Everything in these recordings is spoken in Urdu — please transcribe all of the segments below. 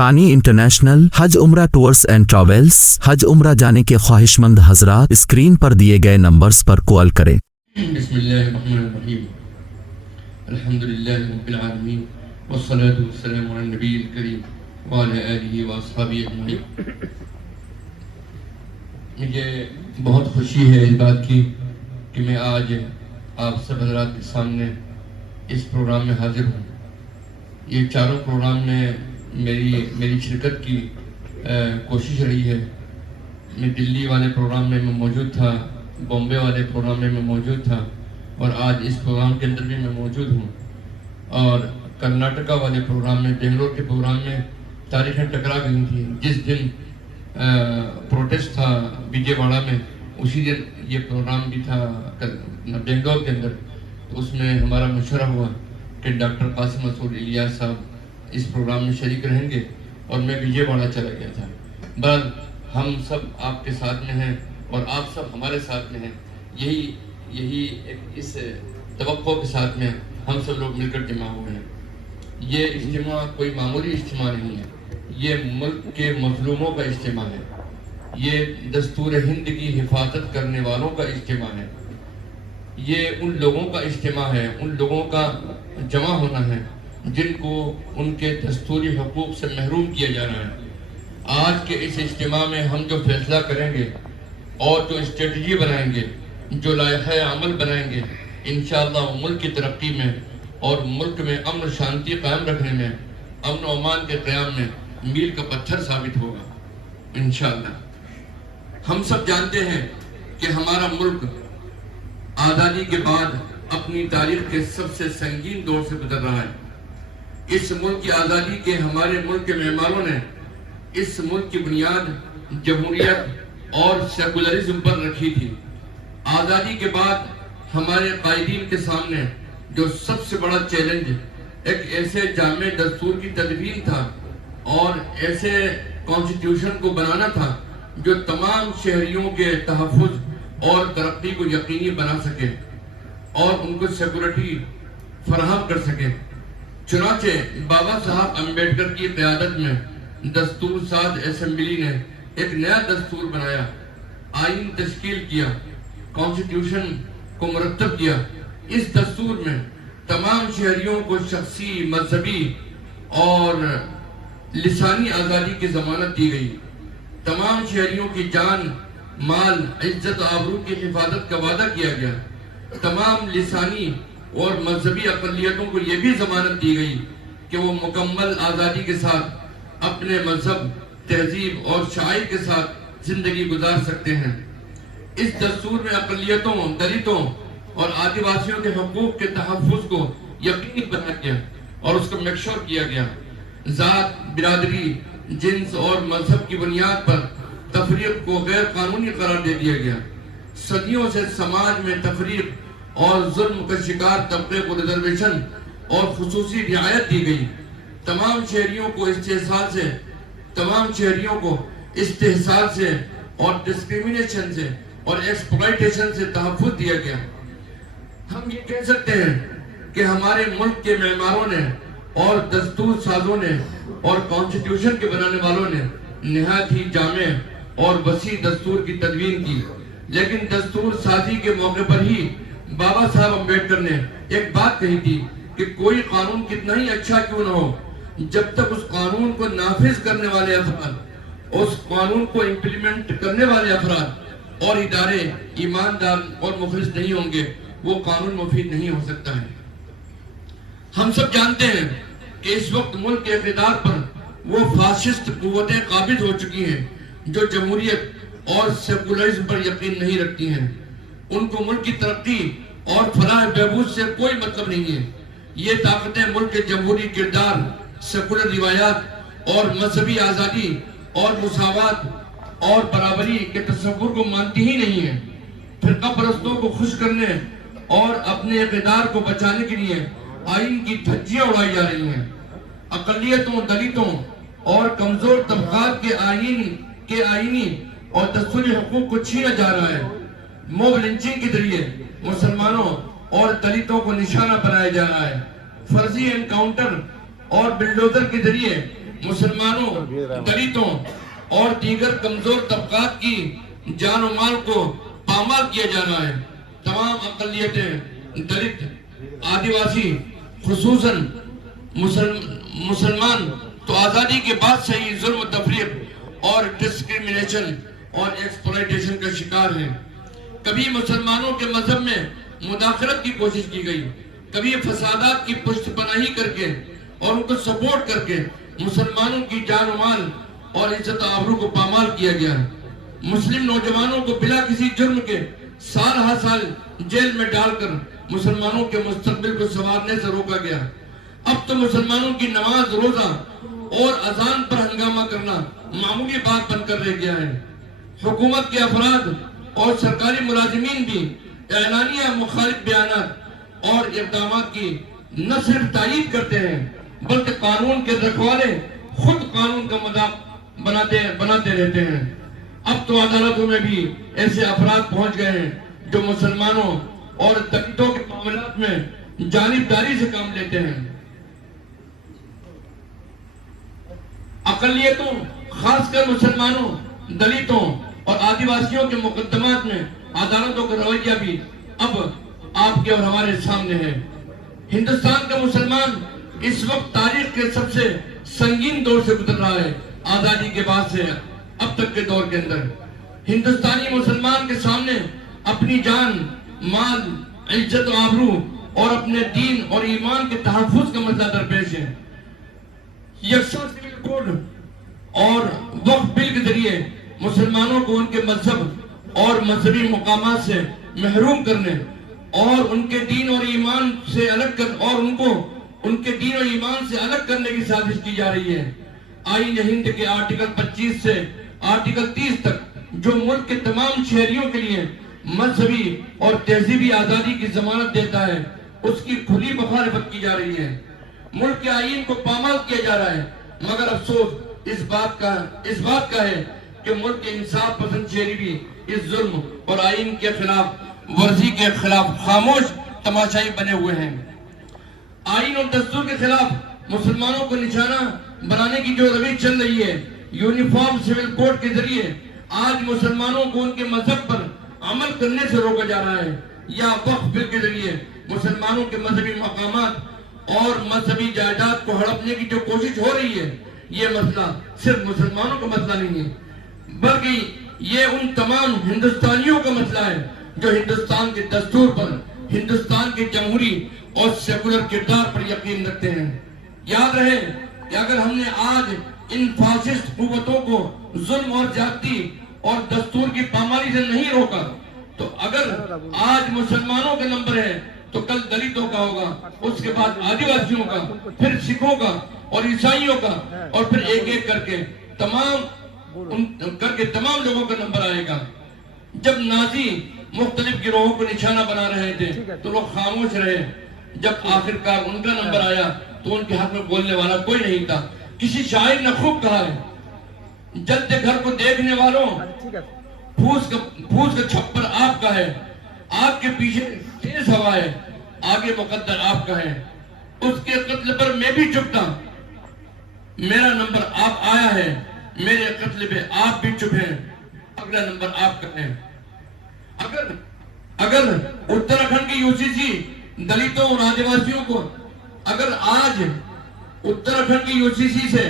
ثانی انٹرنیشنل حج عمرہ ٹورز اینڈ ٹریولز حج عمرہ جانے کے خواہش مند حضرات اسکرین پر دیے گئے نمبرز پر کال کریں۔ بسم اللہ الرحمن الرحیم، الحمدللہ رب العالمین، والصلاة والسلام علی النبی الکریم وعلی آلہ واصحابہ اجمعین۔ مجھے بہت خوشی ہے اس بات کی کہ میں آج آپ سب حضرات کے سامنے اس پروگرام میں حاضر ہوں۔ یہ چاروں پروگرام میں میری شرکت کی کوشش رہی ہے۔ میں دلی والے پروگرام میں موجود تھا، بامبے والے پروگرام میں موجود تھا، اور آج اس پروگرام کے اندر بھی میں موجود ہوں۔ اور کرناٹکا والے پروگرام میں، بنگلور کے پروگرام میں تاریخیں ٹکرا گئی تھیں۔ جس دن پروٹیسٹ تھا وجے واڑہ میں، اسی دن یہ پروگرام بھی تھا بنگلور کے اندر۔ تو اس میں ہمارا مشورہ ہوا کہ ڈاکٹر قاسم مسعود الیاس صاحب اس پروگرام میں شریک رہیں گے، اور میں وجے واڑہ چلا گیا تھا۔ بہرحال ہم سب آپ کے ساتھ میں ہیں اور آپ سب ہمارے ساتھ میں ہیں۔ یہی اس توقع کے ساتھ میں ہم سب لوگ مل کر جمع ہوئے ہیں۔ یہ اجتماع کوئی معمولی اجتماع نہیں ہے، یہ ملک کے مظلوموں کا اجتماع ہے، یہ دستور ہند کی حفاظت کرنے والوں کا اجتماع ہے، یہ ان لوگوں کا اجتماع ہے، ان لوگوں کا جمع ہونا ہے جن کو ان کے دستوری حقوق سے محروم کیا جا رہا ہے۔ آج کے اس اجتماع میں ہم جو فیصلہ کریں گے اور جو اسٹریٹجی بنائیں گے، جو لائحہ عمل بنائیں گے، انشاءاللہ ملک کی ترقی میں اور ملک میں امن و شانتی قائم رکھنے میں، امن و امان کے قیام میں میل کا پتھر ثابت ہوگا انشاءاللہ۔ ہم سب جانتے ہیں کہ ہمارا ملک آزادی کے بعد اپنی تاریخ کے سب سے سنگین دور سے گزر رہا ہے۔ اس ملک کی آزادی کے ہمارے ملک کے معماروں نے اس ملک کی بنیاد جمہوریت اور سیکولرزم پر رکھی تھی۔ آزادی کے بعد ہمارے قائدین کے سامنے جو سب سے بڑا چیلنج ایک ایسے جامع دستور کی تدوین تھا اور ایسے کانسٹیٹیوشن کو بنانا تھا جو تمام شہریوں کے تحفظ اور ترقی کو یقینی بنا سکے اور ان کو سیکورٹی فراہم کر سکے۔ چنانچہ بابا صاحب امبیڈکر کی قیادت میں دستور ساز اسمبلی نے ایک نیا دستور بنایا، آئین تشکیل کیا، کانسٹیٹیوشن کو مرتب کیا۔ اس دستور میں تمام شہریوں کو شخصی، مذہبی اور لسانی آزادی کی ضمانت دی گئی۔ تمام شہریوں کی جان، مال، عزت و آبرو کی حفاظت کا وعدہ کیا گیا۔ تمام لسانی اور مذہبی اقلیتوں کو یہ بھی ضمانت دی گئی کہ وہ مکمل آزادی کے ساتھ اپنے مذہب، تہذیب اور شاعر کے ساتھ زندگی گزار سکتے ہیں۔ اس دستور میں اقلیتوں، دلتوں اور آدیواسیوں کے حقوق کے تحفظ کو یقینی بنا گیا اور اس کو میک شور کیا گیا۔ ذات، برادری، جنس اور مذہب کی بنیاد پر تفریق کو غیر قانونی قرار دے دیا گیا۔ صدیوں سے سماج میں تفریق اور ظلم کا شکار طبقے کو ریزرویشن اور خصوصی رعایت دی گئی۔ تمام شہریوں کو استحصال سے اور ڈسکریمنیشن سے اور ایکسپلائٹیشن سے تحفظ دیا گیا۔ ہم یہ کہہ سکتے ہیں کہ ہمارے ملک کے معماروں نے اور دستور سازوں نے اور کانسٹیٹیوشن کے بنانے والوں نے نہایت ہی جامع اور وسیع دستور کی تدوین کی، لیکن دستور سازی کے موقع پر ہی بابا صاحب امبیڈکر نے ایک بات کہی تھی کہ کوئی قانون کتنا ہی اچھا کیوں نہ ہو، جب تک اس قانون کو نافذ کرنے والے افراد، اس قانون کو امپلیمنٹ کرنے والے افراد اور ادارے ایماندار اور مخلص نہیں ہوں گے، وہ قانون مفید نہیں ہو سکتا ہے۔ ہم سب جانتے ہیں کہ اس وقت ملک کے اقتدار پر وہ فاشسٹ قوتیں قابض ہو چکی ہیں جو جمہوریت اور سیکولرزم پر یقین نہیں رکھتی ہیں۔ ان کو ملک کی ترقی اور فلاح بہبود سے کوئی مطلب نہیں ہے۔ یہ طاقتیں ملک کے جمہوری کردار، سیکولر روایات اور مذہبی آزادی اور مساوات اور برابری کے تصور کو مانتی ہی نہیں ہیں۔ فرقہ پرستوں کو خوش کرنے اور اپنے اقتدار کو بچانے کے لیے آئین کی دھجیاں اڑائی جا رہی ہیں۔ اقلیتوں، دلتوں اور کمزور طبقات کے آئینی اور دستوری حقوق کو چھینا جا رہا ہے۔ موب لنچنگ کے ذریعے مسلمانوں اور دلتوں کو نشانہ بنایا جا رہا ہے۔ فرضی انکاؤنٹر اور بلڈوزر کے ذریعے مسلمانوں، دلتوں اور دیگر کمزور طبقات کی جان و مال کو پامال کیا جا رہا ہے۔ تمام اقلیتیں، دلت، آدیواسی، خصوصاً مسلمان تو آزادی کے بعد سے ہی ظلم و تفریق اور ڈسکریمنیشن اور ایکسپلائٹیشن کا شکار ہیں۔ کبھی مسلمانوں کے مذہب میں مداخلت کی کوشش کی گئی، کبھی فسادات کی پشت پناہی کر کے اور ان کو سپورٹ کر کے مسلمانوں کی جان و مال اور عزت و آبرو کو پامال کیا گیا۔ مسلم نوجوانوں کو بلا کسی جرم کے سال ہر سال جیل میں ڈال کر مسلمانوں کے مستقبل کو سنوارنے سے روکا گیا۔ اب تو مسلمانوں کی نماز، روزہ اور اذان پر ہنگامہ کرنا معمولی بات بن کر رہ گیا ہے۔ حکومت کے افراد اور سرکاری ملازمین بھی اعلانیہ مخالف بیانات اور اقدامات کی نہ صرف تائید کرتے ہیں بلکہ قانون کے رکھوالے خود قانون کا مذاق بناتے رہتے ہیں۔ اب تو عدالتوں میں بھی ایسے افراد پہنچ گئے ہیں جو مسلمانوں اور دلتوں کے معاملات میں جانبداری سے کام لیتے ہیں۔ اقلیتوں، خاص کر مسلمانوں، دلتوں اور آدیواسیوں کے مقدمات میں عدالتوں کا رویہ بھی اب آپ کے اور ہمارے سامنے ہے۔ ہندوستان کا مسلمان اس وقت تاریخ کے سب سے سنگین دور سے گزر رہا ہے۔ آزادی کے بعد سے اب تک کے دور کے اندر ہندوستانی مسلمان کے سامنے اپنی جان، مال، عزت و آبرو اور اپنے دین اور ایمان کے تحفظ کا مسئلہ درپیش ہے۔ یکساں سول کوڈ اور وقف بل کے ذریعے مسلمانوں کو ان کے مذہب اور مذہبی مقامات سے محروم کرنے اور ان کے دین اور ایمان سے الگ کرنے کی سازش کی جا رہی ہے۔ آئین ہند کے آرٹیکل 25 سے آرٹیکل 30 تک جو ملک کے تمام شہریوں کے لیے مذہبی اور تہذیبی آزادی کی ضمانت دیتا ہے، اس کی کھلی مخالفت کی جا رہی ہے۔ ملک کے آئین کو پامال کیا جا رہا ہے، مگر افسوس اس بات کا ہے کہ ملک کے انصاف پسند شہری بھی اس ظلم اور آئین کے خلاف ورزی کے خلاف خاموش تماشائی بنے ہوئے ہیں۔ آئین اور دستور کے خلاف مسلمانوں کو نشانہ بنانے کی جو روش چل رہی ہے، یونیفارم سول کوڈ کے ذریعے آج مسلمانوں کو ان کے مذہب پر عمل کرنے سے روکا جا رہا ہے، یا وقف بل کے ذریعے مسلمانوں کے مذہبی مقامات اور مذہبی جائیداد کو ہڑپنے کی جو کوشش ہو رہی ہے، یہ مسئلہ صرف مسلمانوں کا مسئلہ نہیں ہے بلکہ یہ ان تمام ہندوستانیوں کا مسئلہ ہے جو ہندوستان کے دستور پر، ہندوستان کے جمہوری اور سیکولر کردار پر یقین رکھتے ہیں۔ یاد رہے کہ اگر ہم نے آج ان فاسسٹ قوتوں کو ظلم اور زیادتی اور دستور کی پامالی سے نہیں روکا تو اگر آج مسلمانوں کا نمبر ہے تو کل دلتوں کا ہوگا، اس کے بعد آدیواسیوں کا، پھر سکھوں کا اور عیسائیوں کا، اور پھر ایک ایک کر کے تمام لوگوں کا نمبر آئے گا۔ جب نازی مختلف گروہوں کو نشانہ بنا رہے تھے تو لوگ خاموش رہے، جب آخرکار ان کا نمبر آیا تو ان کے حق میں بولنے والا کوئی نہیں تھا۔ کسی شاعر نے خوب کہا ہے، جلتے گھر کو دیکھنے والوں، پھوس کا چھپر آپ کا ہے، آپ کے پیچھے تیز ہوا ہے، آگے مقدر آپ کا ہے۔ اس کے قتل پر میں بھی چپ تھا، میرا نمبر آپ آیا ہے، میرے قتل پہ آپ بھی چپ ہیں، اگلا نمبر آپ کا ہے۔ اگر اتراکھنڈ کی یو-سی-سی دلتوں اور آدیواسیوں کو، اگر آج اتراکھنڈ کی یو-سی-سی سے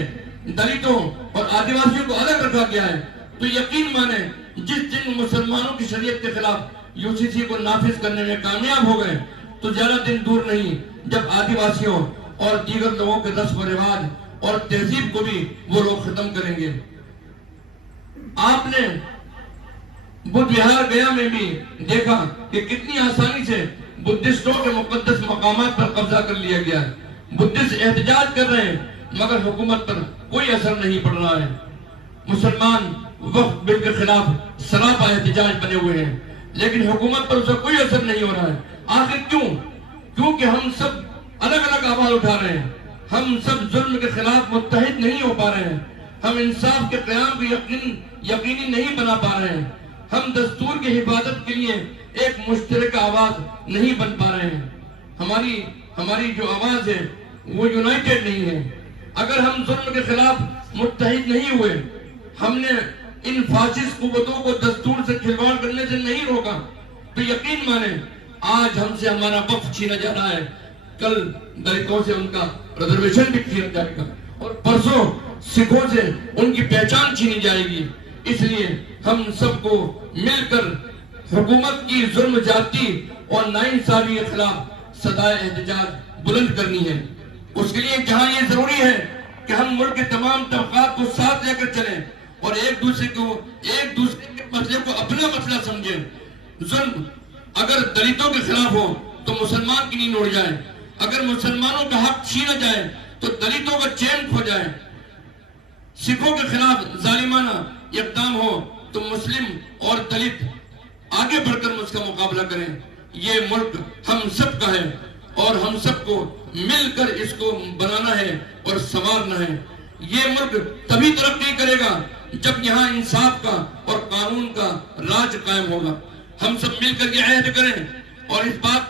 دلتوں اور آدیواسیوں کو الگ رکھا گیا ہے تو یقین مانیں جس دن مسلمانوں کی شریعت کے خلاف یو-سی-سی کو نافذ کرنے میں کامیاب ہو گئے تو زیادہ دن دور نہیں جب آدیواسیوں اور دیگر لوگوں کے رسم و رواج اور تہذیب کو بھی وہ لوگ ختم کریں گے۔ آپ نے بدھ وہار گیا میں بھی دیکھا کہ کتنی آسانی سے بدھسٹوں کے مقدس مقامات پر قبضہ کر لیا گیا ہے۔ بدھسٹ احتجاج کر رہے ہیں مگر حکومت پر کوئی اثر نہیں پڑ رہا ہے۔ مسلمان وقف بل کے خلاف سراپا احتجاج بنے ہوئے ہیں لیکن حکومت پر اس کا کوئی اثر نہیں ہو رہا ہے۔ آخر کیونکہ ہم سب الگ الگ آواز اٹھا رہے ہیں، ہم سب ظلم کے خلاف متحد نہیں ہو پا رہے ہیں، ہم انصاف کے قیام کو یقینی نہیں بنا پا رہے ہیں، ہم دستور کی حفاظت کے لیے ایک مشترکہ آواز نہیں بن پا رہے ہیں۔ ہماری جو آواز ہے وہ یونائٹڈ نہیں ہے۔ اگر ہم ظلم کے خلاف متحد نہیں ہوئے، ہم نے ان فاشسٹ قوتوں کو دستور سے کھلواڑ کرنے سے نہیں روکا، تو یقین مانیں آج ہم سے ہمارا وقف چھینا جا رہا ہے، کل دلتوں سے ان کا ریزرویشن بھی چھینا جائے گا، اور پرسوں سکھوں سے ان کی پہچان چھینی جائے گی۔ اس لیے ہم سب کو مل کر حکومت کی ظلم جاتی اور ناانصافی کے خلاف صدائے احتجاج بلند کرنی ہے۔ اس کے لیے جہاں یہ ضروری ہے کہ ہم ملک کے تمام طبقات کو ساتھ لے کر چلیں اور ایک دوسرے کے مسئلے کو اپنا مسئلہ سمجھیں۔ ظلم اگر دلتوں کے خلاف ہو تو مسلمان کی نیند اڑ جائے، اگر مسلمانوں کا حق چھینا جائے تو دلتوں کا چین کھو جائے، سکھوں کے خلاف ظالمانہ اقدام ہو تو مسلم اور دلت آگے بڑھ کر اس کا مقابلہ کریں۔ یہ ملک ہم سب کا ہے اور ہم سب کو مل کر اس کو بنانا ہے اور سنوارنا ہے۔ یہ ملک تبھی ترقی کرے گا جب یہاں انصاف کا اور قانون کا راج قائم ہوگا۔ ہم سب مل کر یہ عہد کریں اور اس بات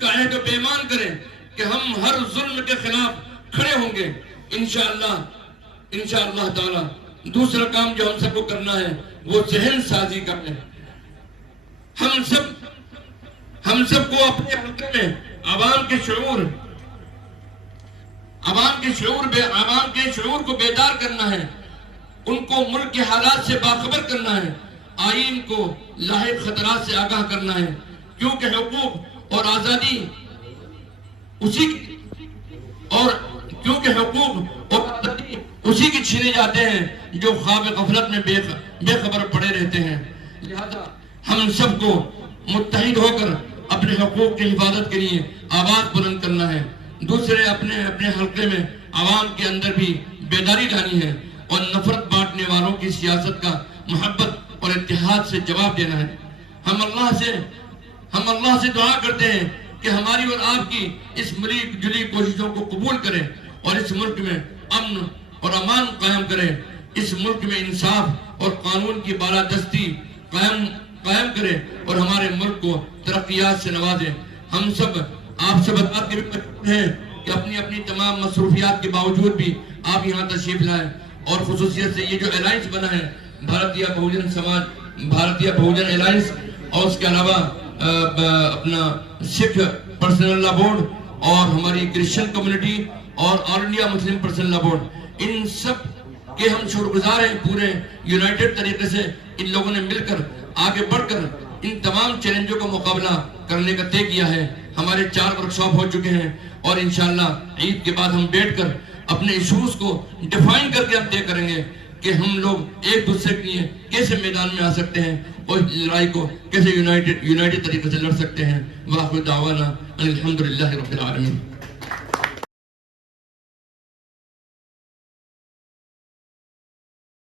کا عہد و پیمان کریں کہ ہم ہر ظلم کے خلاف کھڑے ہوں گے انشاءاللہ تعالی۔ دوسرا کام جو ہم سب کو کرنا ہے وہ ذہن سازی کا ہے۔ ہم سب کو اپنے حلقے میں عوام کے شعور کو بیدار کرنا ہے، ان کو ملک کے حالات سے باخبر کرنا ہے، آئین کو لاحق خطرات سے آگاہ کرنا ہے، کیونکہ حقوق اور آزادی اسی کی چھینے جاتے ہیں جو خواب غفلت میں بے خبر پڑے رہتے ہیں۔ لہذا ہم سب کو متحد ہو کر اپنے حقوق کی حفاظت کے لیے آواز بلند کرنا ہے۔ دوسرے اپنے حلقے میں عوام کے اندر بھی بیداری لانی ہے اور نفرت بانٹنے والوں کی سیاست کا محبت اور اتحاد سے جواب دینا ہے۔ ہم اللہ سے دعا کرتے ہیں کہ ہماری اور آپ کی اس ملی جلی کوششوں کو قبول کریں اور اس ملک میں امن اور امان قائم کریں، اس ملک میں انصاف اور قانون کی بالادستی قائم کریں اور ہمارے ملک کو ترقیات سے نوازیں۔ ہم سب آپ سے بات کے ہیں کہ اپنی تمام مصروفیات کے باوجود بھی آپ یہاں تشریف لائیں، اور خصوصیت سے یہ جو الائنس بنا ہے بھارتیہ بہوجن سماج، بھارتیہ بہوجن الائنس، اور اس کے علاوہ اپنا سکھ پرسنل لا بورڈ اور ہماری کرسچن کمیونٹی اور آل انڈیا مسلم پرسنل لا بورڈ، ان سب کے ہم شکر گزار ہیں۔ پورے یونائٹڈ طریقے سے ان لوگوں نے مل کر آگے بڑھ کر ان تمام چیلنجوں کا مقابلہ کرنے کا طے کیا ہے۔ ہمارے 4 ورکشاپ ہو چکے ہیں اور انشاءاللہ عید کے بعد ہم بیٹھ کر اپنے ایشوز کو ڈیفائن کر کے ہم طے کریں گے کہ ہم لوگ ایک دوسرے کے لیے کیسے میدان میں آ سکتے ہیں اور لڑائی کو کیسے یونائٹڈ طریقے سے لڑ سکتے ہیں۔ وآخر دعوانا الحمدللہ رب العالمین۔